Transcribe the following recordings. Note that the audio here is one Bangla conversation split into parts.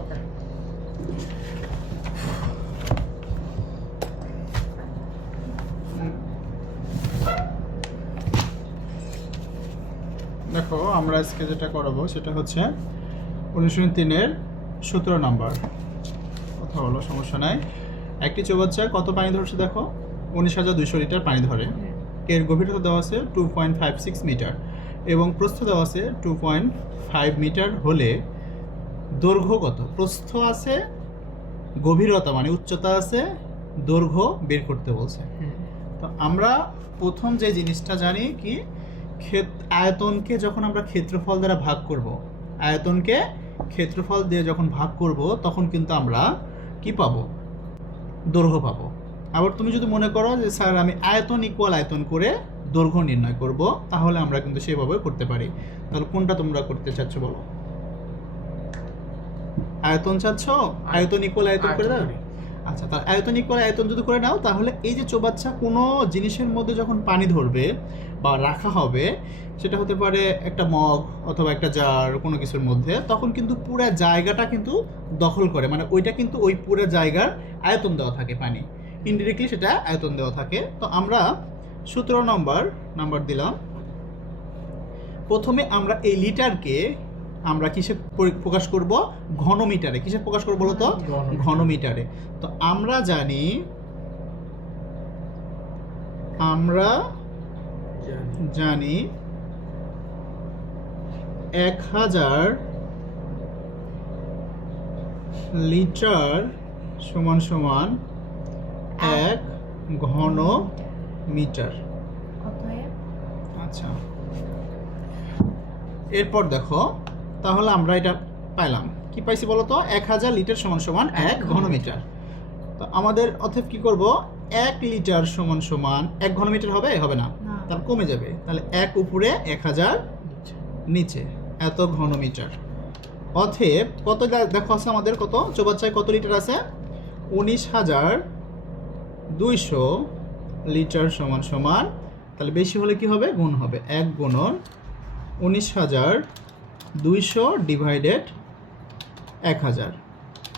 ওকে। দেখো আমরা আজকে যেটা করাবো সেটা হচ্ছে অনুশীলন 3-এর 17 নাম্বার। কথা হলো, সমস্যা নাই। একটি চৌবাচ্চা কত পানি ধরছে দেখো, 19,200 লিটার পানি ধরে। এর গভীরতা দেওয়া আছে 2.56 মিটার এবং প্রস্থ দেওয়া আছে 2.5 মিটার হলে দৈর্ঘ্য কত? প্রস্থ আছে, গভীরতা মানে উচ্চতা আছে, দৈর্ঘ্য বের করতে বলছে। তো আমরা প্রথম যে জিনিসটা জানি কি, আয়তনকে যখন আমরা ক্ষেত্রফল দ্বারা ভাগ করব, আয়তনকে ক্ষেত্রফল দিয়ে যখন ভাগ করব তখন কিন্তু আমরা কি পাবো? দৈর্ঘ্য পাবো। আবার তুমি যদি মনে করো যে স্যার আমি আয়তন ইকুয়াল আয়তন করে দৈর্ঘ্য নির্ণয় করব, তাহলে আমরা কিন্তু সেভাবে করতে পারি। তাহলে কোনটা তোমরা করতে চাচ্ছ বলো? আয়তন চাচ্ছ? আয়তন ইকুয়াল আয়তন করে দাও। আচ্ছা, তাহলে আয়তন ইকুয়াল আয়তন যদি করে নাও, তাহলে এই যে চৌবাচ্চা কোনো জিনিসের মধ্যে যখন পানি ধরবে বা রাখা হবে, সেটা হতে পারে একটা মগ অথবা একটা জার, কোনো কিছুর মধ্যে, তখন কিন্তু পুরো জায়গাটা কিন্তু দখল করে, মানে ওইটা কিন্তু ওই পুরো জায়গার আয়তন দেওয়া থাকে, পানি ইনডিরেক্টলি সেটা আয়তন দেওয়া থাকে। তো আমরা 17 নাম্বার দিলাম। প্রথমে আমরা এই লিটারকে আমরা কিসে প্রকাশ করব? ঘনমিটারে। কিসে প্রকাশ করব বলো তো? ঘনমিটারে। তো আমরা জানি 1000 লিটার সমান সমান 1 ঘন মিটার। আচ্ছা, এরপর দেখো, তাহলে আমরা এটা পাইলাম, কি পাইছি বলো তো? 1000 লিটার সমান সমান 1 ঘনমিটার। তো আমাদের অতএব কি করব? 1 লিটার সমান সমান 1 ঘনমিটার হবে? হবে না, তাহলে কমে যাবে। তাহলে 1 উপরে 1000 নিচে এত ঘনমিটার। অতএব কত দেখো আছে আমাদের, কত চৌবাচ্চায় কত লিটার আছে? 19,200 লিটার সমান সমান, তাহলে বেশি হলে কি হবে? গুণ হবে। 1 গুণন 19,200 ডিভাইডেড 1000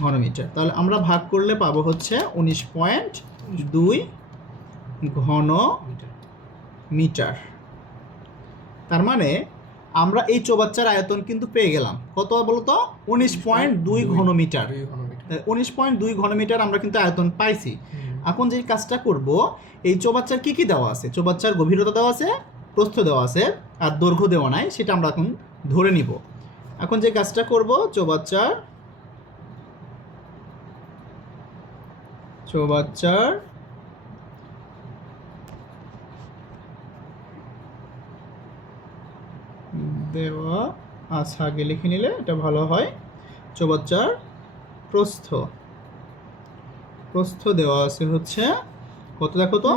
ঘনমিটার। তাহলে আমরা ভাগ করলে পাবো হচ্ছে 19.2 ঘন মিটার। তার মানে আমরা এই চৌবাচ্চার আয়তন কিন্তু পেয়ে গেলাম কত বলো তো? 19.2 ঘনমিটার। 19.2 ঘনমিটার আমরা কিন্তু আয়তন পাইছি। এখন যে কাজটা করব, এই চৌবাচ্চার কি কি দেওয়া আছে? চৌবাচ্চার গভীরতা দেওয়া আছে, প্রস্থ দেওয়া আছে, আর দৈর্ঘ্য দেওয়া নাই, সেটা আমরা এখন ধরে নিব। এখন যে কাজটা করব, চৌবাচ্চার দেওয়া আচ্ছা, আগে লিখে নিলে এটা ভালো হয়। চৌবাচ্চার প্রস্থ দেওয়া আছে হচ্ছে কত দেখো তো?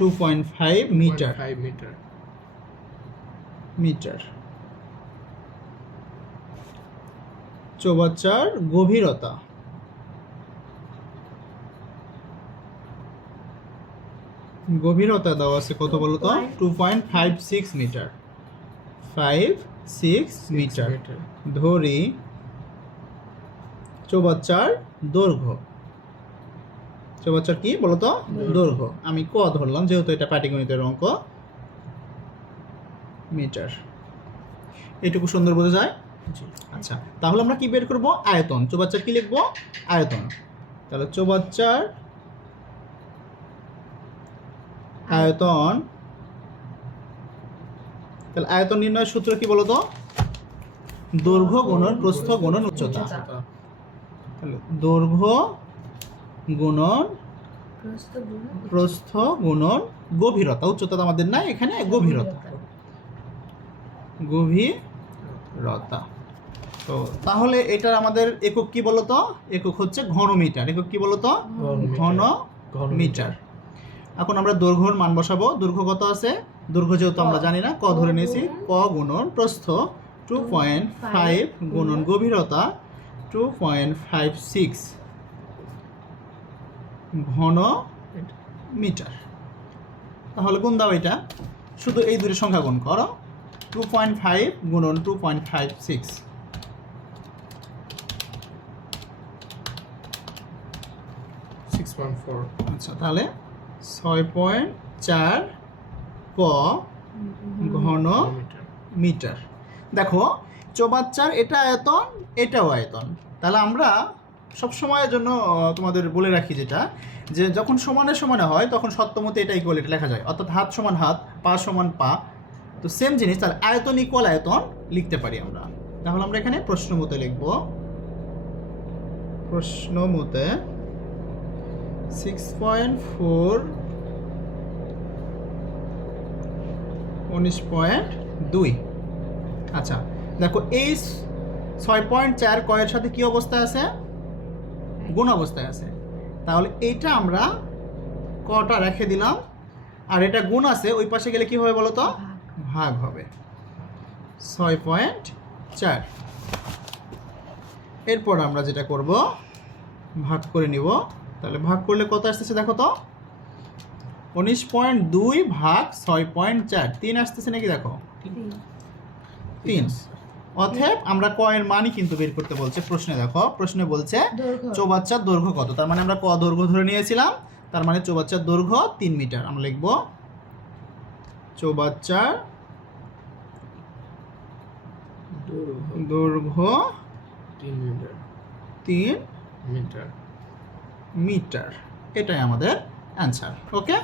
2.5 মিটার। চৌবাচ্চার গভীরতা দেওয়া আছে কত বলো তো? 2.56 মিটার। 56 মিটার ধরি। চৌবাচ্চার দৈর্ঘ্য, চৌবাচ্চার কি বলতো? দৈর্ঘ্য। আমি ক ধরলাম যেহেতু এটা পাটিগণিতের অঙ্ক, মিটার। এটুকু সুন্দর বোঝা যায়? আচ্ছা, তাহলে আমরা কি বের করব? আয়তন। চৌবাচ্চার কি লিখবো? আয়তন। তাহলে চৌবাচ্চার আয়তন, তাহলে আয়তন নির্ণয়ের সূত্র কি বলতো? দৈর্ঘ্য গুণন প্রস্থ গুণন উচ্চতা। তাহলে দৈর্ঘ্য গুণন প্রস্থ গুণন গভীরতা। উচ্চতা আমাদের নাই এখানে, গভীরতা। তো তাহলে এটার আমাদের একক কি বলতো? একক হচ্ছে ঘনমিটার। একক কি বলতো? ঘনমিটার। এখন আমরা দৈর্ঘ্যের মান বসাবো। দৈর্ঘ্য কত আছে? দৈর্ঘ্য যেহেতু আমরা জানি না, ক ধরে নিয়েছি। ক গুণন প্রস্থ 2.5 গুণন গভীরতা 2.56 ঘন মিটার। তাহলে গুণ দাও এটা, শুধু এই দুটো সংখ্যা গুণ করো। 2.5 গুণন 2.56 6.4 আচ্ছা, তাহলে 6.4 ক ঘন মিটার। দেখো চৌবাচ্চার এটা আয়তন, এটাও আয়তন। তাহলে আমরা সবসময়ের জন্য তোমাদের বলে রাখি যেটা, যে যখন সমানে সমানে হয় তখন সত্যমতে এটা ইকুয়াল এটা লেখা যায়, অর্থাৎ হাত সমান হাত, পা সমান পা। তো সেম জিনিস, তাহলে আয়তন ইকুয়াল আয়তন লিখতে পারি আমরা। তাহলে আমরা এখানে প্রশ্ন মতে লিখব, প্রশ্ন মতে 6.4 19.2। আচ্ছা দেখো এই 6.4 কয়ের সাথে কি অবস্থায় আছে? গুণ অবস্থায় আছে। তাহলে এইটা আমরা কটা রেখে দিলাম, আর এটা গুণ আছে, ওই পাশে গেলে কি হবে বলো তো? ভাগ হবে 6.4। এরপর আমরা যেটা করব, ভাগ করে নিব। তাহলে ভাগ করলে কত আসতেছে দেখো তো? 19.2 ভাগ 6.4, 3 আসতেছে নাকি দেখো? 3। অতএব আমরা ক এর মানই কিন্তু বের করতে বলছে প্রশ্নে। দেখো প্রশ্নে বলছে চৌবাচ্চার দৈর্ঘ্য কত, তার মানে আমরা ক দৈর্ঘ্য ধরে নিয়েছিলাম, তার মানে চৌবাচ্চার দৈর্ঘ্য 3 মিটার। আমরা লিখব চৌবাচ্চার দৈর্ঘ্য 3 মিটার। এটাই আমাদের অ্যান্সার। ওকে।